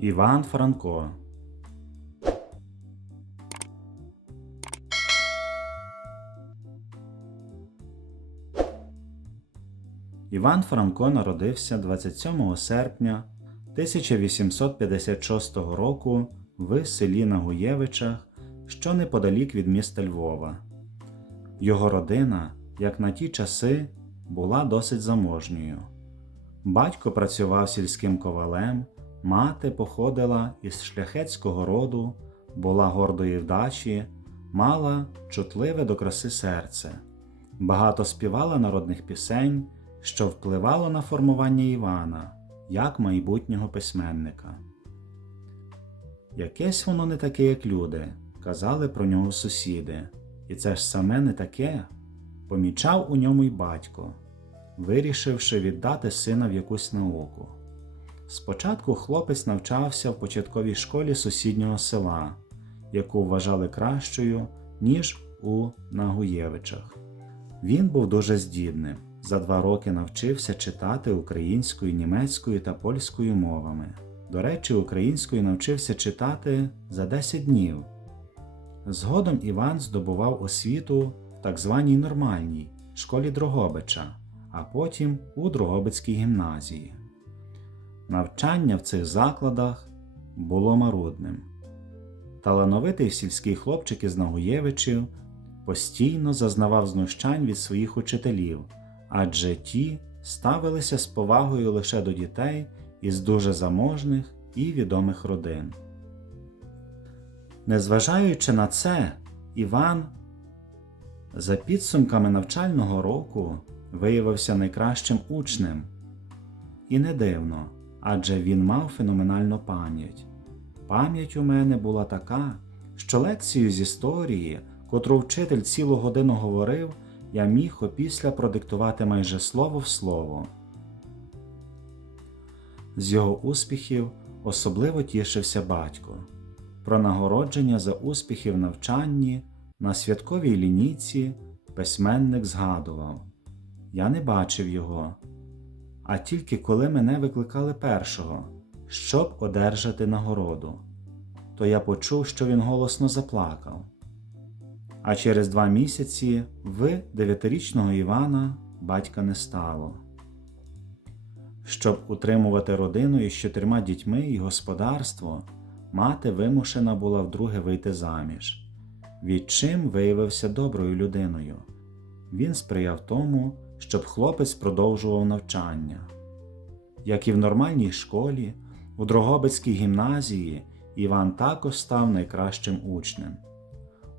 Іван Франко Іван Франко народився 27 серпня 1856 року в селі Нагуєвичах, що неподалік від міста Львова. Його родина, як на ті часи, була досить заможньою. Батько працював сільським ковалем, мати походила із шляхетського роду, була гордої вдачі, мала чутливе до краси серце, багато співала народних пісень, що впливало на формування Івана як майбутнього письменника. Якесь воно не таке, як люди, казали про нього сусіди, і це ж саме не таке, помічав у ньому й батько, вирішивши віддати сина в якусь науку. Спочатку хлопець навчався в початковій школі сусіднього села, яку вважали кращою, ніж у Нагуєвичах. Він був дуже здібним. За два роки навчився читати українською, німецькою та польською мовами. До речі, українською навчився читати за 10 днів. Згодом Іван здобував освіту в так званій нормальній школі Дрогобича, а потім у Дрогобицькій гімназії. Навчання в цих закладах було марудним. Талановитий сільський хлопчик із Нагуєвичів постійно зазнавав знущань від своїх учителів, адже ті ставилися з повагою лише до дітей із дуже заможних і відомих родин. Незважаючи на це, Іван за підсумками навчального року виявився найкращим учнем. І не дивно, адже він мав феноменальну пам'ять. Пам'ять у мене була така, що лекцію з історії, котру вчитель цілу годину говорив, я міг опісля продиктувати майже слово в слово. З його успіхів особливо тішився батько. Про нагородження за успіхи в навчанні на святковій лінійці письменник згадував Я не бачив його, а тільки коли мене викликали першого, щоб одержати нагороду, то я почув, що він голосно заплакав. А через два місяці в дев'ятирічного Івана батька не стало. Щоб утримувати родину із чотирма дітьми і господарство, мати вимушена була вдруге вийти заміж. Відчим виявився доброю людиною. Він сприяв тому, щоб хлопець продовжував навчання. Як і в нормальній школі, у Дрогобицькій гімназії Іван також став найкращим учнем.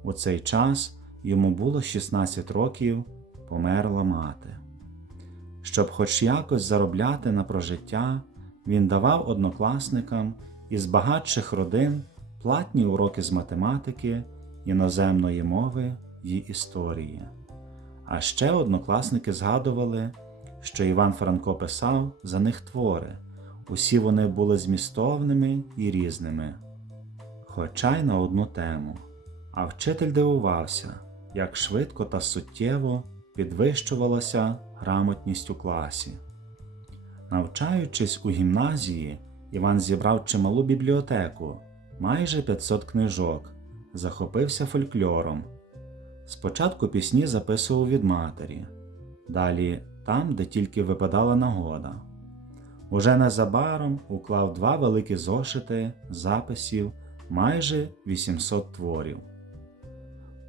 У цей час йому було 16 років, померла мати. Щоб хоч якось заробляти на прожиття, він давав однокласникам із багатших родин платні уроки з математики, іноземної мови й історії. А ще однокласники згадували, що Іван Франко писав за них твори, усі вони були змістовними і різними, хоча й на одну тему. А вчитель дивувався, як швидко та суттєво підвищувалася грамотність у класі. Навчаючись у гімназії, Іван зібрав чималу бібліотеку, майже 500 книжок, захопився фольклором. Спочатку пісні записував від матері, далі там, де тільки випадала нагода. Уже незабаром уклав два великі зошити записів майже 800 творів.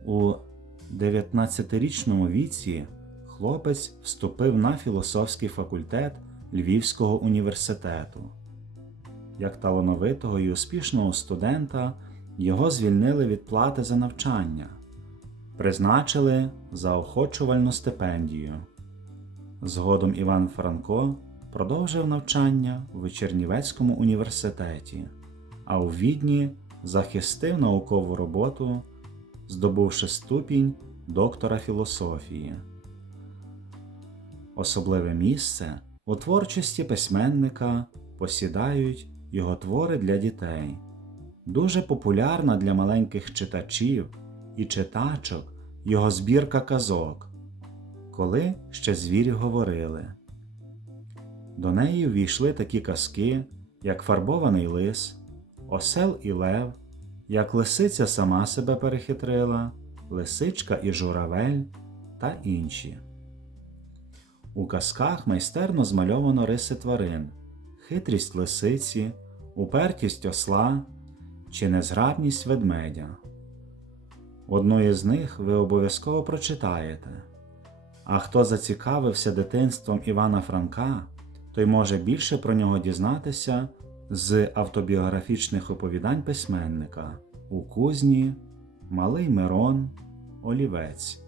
У 19-річному віці хлопець вступив на філософський факультет Львівського університету. Як талановитого і успішного студента його звільнили від плати за навчання, призначили заохочувальну стипендію. Згодом Іван Франко продовжив навчання в Чернівецькому університеті, а у Відні захистив наукову роботу здобувши ступінь доктора філософії. Особливе місце у творчості письменника посідають його твори для дітей, дуже популярна для маленьких читачів і читачок його збірка казок, коли ще звірі говорили. До неї ввійшли такі казки, як Фарбований лис, Осел і Лев, як лисиця сама себе перехитрила, Лисичка і Журавель та інші. У казках майстерно змальовано риси тварин, хитрість лисиці, упертість осла чи незграбність ведмедя. Одну із них ви обов'язково прочитаєте. А хто зацікавився дитинством Івана Франка, той може більше про нього дізнатися з автобіографічних оповідань письменника у кузні Малий Мирон Олівець.